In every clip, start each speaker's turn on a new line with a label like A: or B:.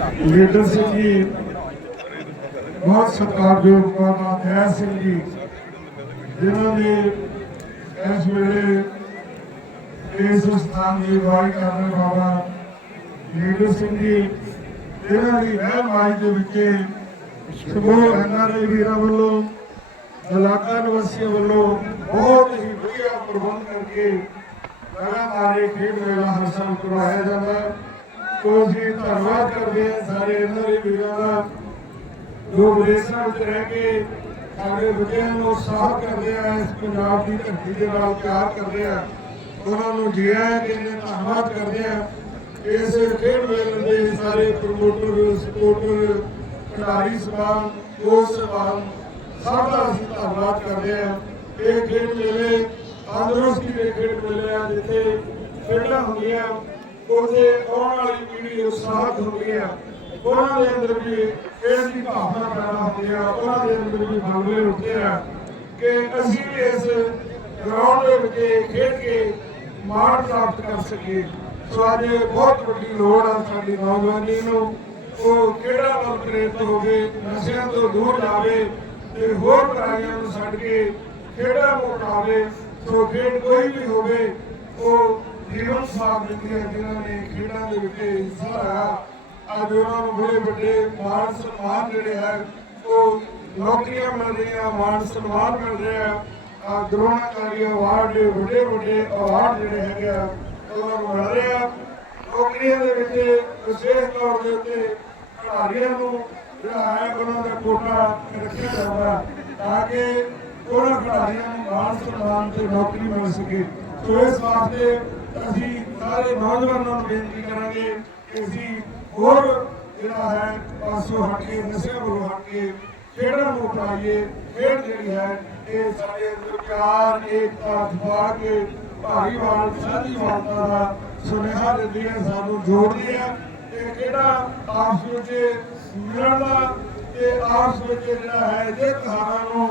A: Leader Singh ji, ਬਹੁਤ ਸਤਿਕਾਰਯੋਗ ਬਾਬਾ ਦਇਆ ਸਿੰਘ ਜੀ, ਜਿਨ੍ਹਾਂ ਨੇ ਇਸ ਵੇਲੇ ਇਸ ਸਥਾਨ ਦੀ ਅਗਵਾਈ ਕਰ ਰਹੇ ਬਾਬਾ ਲੀਡਰ ਸਿੰਘ ਜੀ ਇਹਨਾਂ ਦੀ ਰਹਿਨਮਾਈ ਦੇ ਵਿੱਚ ਸਮੂਹ ਐਨਆਰਆਈ ਵੀਰਾਂ ਵੱਲੋਂ, ਇਲਾਕਾ ਨਿਵਾਸੀਆਂ ਵੱਲੋਂ ਬਹੁਤ ਹੀ ਵਧੀਆ ਪ੍ਰਬੰਧ ਕਰਕੇ ਲਗਾਤਾਰ ਇਹ ਖੇਡ ਮੇਲਾ ਹਰ ਸਾਲ ਕਰਵਾਇਆ ਜਾਂਦਾ ਹੈ। ਤੋਂ ਧੰਨਵਾਦ ਵੀਰਾਂ ਦਾ ਜੋ ਵਿਦੇਸ਼ਾਂ ਵਿੱਚ ਰਹਿ ਕੇ ਸਾਡੇ ਬੱਚਿਆਂ ਨੂੰ ਉਤਸ਼ਾਹ ਕਰਦੇ ਆ, ਇਸ ਪੰਜਾਬ ਦੀ ਧਰਤੀ ਦੇ ਨਾਲ ਪਿਆਰ ਕਰਦੇ ਆ। ਉਹਨਾਂ ਨੂੰ ਜੀ ਕਹਿੰਦੇ ਧੰਨਵਾਦ ਕਰਦੇ ਆ। ਇਸ ਖੇਡ ਮੇਲੇ ਦੇ ਸਾਰੇ ਪ੍ਰਮੋਟਰ, ਸਪੋਰਟਰ, ਖਿਡਾਰੀ ਸਭਾ ਕੋਚ ਸਭਾ ਸਭ ਦਾ ਅਸੀਂ ਧੰਨਵਾਦ ਕਰਦੇ ਆ। ਇਹ ਖੇਡ ਮੇਲੇ ਤੰਦਰੁਸਤੀ ਦੇ ਖੇਡ ਮੇਲੇ ਆ, ਜਿੱਥੇ ਖੇਡਾਂ ਹੁੰਦੀਆਂ, ਉਹਦੇ ਆਉਣ ਵਾਲੀ ਪੀੜ੍ਹੀ ਉਤਸ਼ਾਹਤ ਹੁੰਦੀ ਆ। ਉਹਨਾਂ ਦੇ ਅੰਦਰ ਵੀ ਇਸ ਦੀ ਭਾਵਨਾ ਪੈਦਾ ਹੁੰਦੀ ਆ, ਉਹਨਾਂ ਦੇ ਅੰਦਰ ਵੀ ਭਾਵਨਾ ਉੱਠਦੇ ਆ ਕਿ ਅਸੀਂ ਵੀ ਇਸ ਗਰਾਊਂਡ ਦੇ ਵਿੱਚ ਖੇਡ ਕੇ ਮਾਣ ਪ੍ਰਾਪਤ ਕਰ ਸਕੀਏ। ਸੋ ਅੱਜ ਬਹੁਤ ਵੱਡੀ ਲੋੜ ਆ ਸਾਡੀ ਨੌਜਵਾਨੀ ਨੂੰ। ਉਹ ਕਿਹੜਾ ਵੱਲ ਪ੍ਰੇਰਿਤ ਹੋਵੇ, ਨਸ਼ਿਆਂ ਤੋਂ ਦੂਰ ਜਾਵੇ ਤੇ ਹੋਰ ਪਰਾਈਆਂ ਨੂੰ ਛੱਡ ਕੇ ਖੇਡਾਂ ਨੂੰ ਅਪਣਾਵੇ ਸੋ ਖੇਡ ਕੋਈ ਵੀ ਹੋਵੇ, ਉਹ ਜੀਵਨ ਸਾਥ ਦਿੰਦੀ ਹੈ ਜਿਨ੍ਹਾਂ ਨੇ ਖੇਡਾਂ ਦੇ ਵਿੱਚ ਹਿੱਸਾ ਲਿਆ। ਅੱਜ ਉਹਨਾਂ ਨੂੰ ਬੜੇ ਵੱਡੇ ਮਾਣ ਸਨਮਾਨ ਜਿਹੜੇ ਹੈ ਉਹ ਨੌਕਰੀਆਂ ਮਿਲ ਰਹੀਆਂ, ਮਾਣ ਸਨਮਾਨ ਮਿਲ ਰਿਹਾ ਆ। ਦਰੋਣਾਕਾਰੀ ਅਵਾਰਡ ਵੱਡੇ ਵੱਡੇ ਅਵਾਰਡ ਜਿਹੜੇ ਹੈਗੇ ਆ, ਉਹਨਾਂ ਨੂੰ ਮਿਲ ਰਿਹਾ ਨੌਕਰੀਆਂ ਦੇ ਵਿੱਚ ਵਿਸ਼ੇਸ਼ ਤੌਰ ਦੇ ਉੱਤੇ ਖਿਡਾਰੀਆਂ ਨੂੰ ਜਿਹੜਾ ਹੈ ਉਹਨਾਂ ਦਾ ਕੋਟਾ ਰੱਖਿਆ ਜਾਂਦਾ ਤਾਂ ਕਿ ਉਹਨਾਂ ਖਿਡਾਰੀਆਂ ਨੂੰ ਮਾਣ ਸਨਮਾਨ ਤੇ ਨੌਕਰੀ ਮਿਲ ਸਕੇ। ਸੋ ਇਸ ਵਾਸਤੇ ਅਸੀਂ ਸਾਰੇ ਨੌਜਵਾਨਾਂ ਨੂੰ ਬੇਨਤੀ ਕਰਾਂਗੇ ਕਿ ਅਸੀਂ ਹੋਰ ਜਿਹੜਾ ਹੈ, ਪਾਸੋਂ ਹਟ ਕੇ, ਨਸ਼ਿਆਂ ਵੱਲੋਂ ਹਟ ਕੇ, ਖੇਡਾਂ ਨੂੰ ਉਪਰਾਈਏ ਖੇਡ ਜਿਹੜੀ ਹੈ, ਇਹ ਸਾਡੇ ਅੰਦਰ ਏਕਤਾ ਜਵਾ ਕੇ ਭਾਈਵਾਲ ਸਾਂਝੀਵਾਲਤਾ ਦਾ ਸੁਨੇਹਾ ਦਿੰਦੀ ਹੈ, ਸਾਨੂੰ ਜੋੜਦੀ ਹੈ। ਇਹ ਕਿਹੜਾ ਆਪਸ ਵਿੱਚ ਮਿਲਣ ਦਾ ਤੇ ਆਪਸ ਵਿੱਚ ਜਿਹੜਾ ਹੈ ਜੇ ਕਹਾਣਾ ਨੂੰ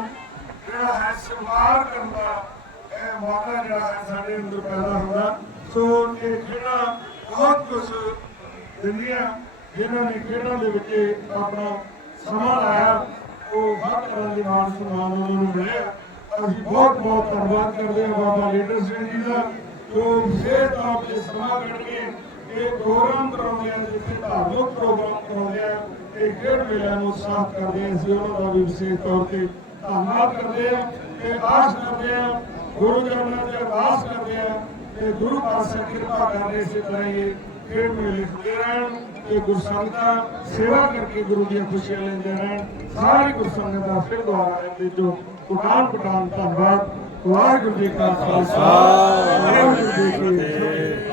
A: ਜਿਹੜਾ ਹੈ, ਸਵਾਰ ਕਰਨ ਦਾ ਇਹ ਮੌਕਾ ਜਿਹੜਾ ਹੈ, ਸਾਡੇ ਅੰਦਰ ਪੈਦਾ ਹੁੰਦਾ। ਸੋ ਇਹ ਖੇਡਾਂ ਬਹੁਤ ਕੁਝ ਦਿੰਦੀਆਂ। ਜਿਨ੍ਹਾਂ ਨੇ ਖੇਡਾਂ ਦੇ ਵਿੱਚ ਆਪਣਾ ਸਮਾਂ ਲਾਇਆ, ਉਹ ਹਰ ਤਰ੍ਹਾਂ ਦੇ ਮਾਣ ਸਨਮਾਨ ਉਹਨਾਂ ਨੂੰ ਮਿਲਿਆ। ਅਸੀਂ ਬਹੁਤ ਬਹੁਤ ਧੰਨਵਾਦ ਕਰਦੇ ਹਾਂ ਬਾਬਾ ਲੀਡਰ ਸਿੰਘ ਜੀ ਦਾ, ਜੋ ਵਿਸ਼ੇਸ਼ ਤੌਰ ਤੇ ਸਮਾਂ ਕੱਢ ਕੇ ਇਹ ਪ੍ਰੋਗਰਾਮ ਕਰਾਉਂਦੇ ਆ ਜਿੱਥੇ ਧਾਰਮਿਕ ਪ੍ਰੋਗਰਾਮ ਕਰਾਉਂਦੇ ਆ ਇਹ ਖੇਡ ਮੇਲਿਆਂ ਨੂੰ ਸਾਥ ਕਰਦੇ ਆ ਅਸੀਂ ਉਹਨਾਂ ਦਾ ਵੀ ਵਿਸ਼ੇਸ਼ ਤੌਰ ਤੇ ਧੰਨਵਾਦ ਕਰਦੇ ਆ ਤੇ ਆਸ ਕਰਦੇ ਆ ਗੁਰੂ ਚਰਨਾਂ 'ਚ ਅਰਦਾਸ ਕਰਦੇ ਆ ਤੇ ਗੁਰੂ ਪਾਤਸ਼ਾਹ ਕਿਰਪਾ ਕਰਦੇ ਇਸੇ ਤਰ੍ਹਾਂ ਇਹ ਖੇਡ ਮੇਲੇ ਹੁੰਦੇ ਰਹਿਣ ਤੇ ਗੁਰਸੰਗਤਾਂ ਸੇਵਾ ਕਰਕੇ ਗੁਰੂ ਦੀਆਂ ਖੁਸ਼ੀਆਂ ਲੈਂਦੇ ਰਹਿਣ। ਸਾਰੀ ਗੁਰਸੰਗਤ ਦਾ ਫਿਰ ਦੁਆਰਾ ਦੇ ਜੋ ਕੁਟਾਨ ਕੁਟਾਨ ਧੰਨਵਾਦ। ਵਾਹਿਗੁਰੂ ਜੀ ਕਾ ਖਾਲਸਾ, ਵਾਹਿਗੁਰੂ ਜੀ ਕੀ ਫਤਿਹ।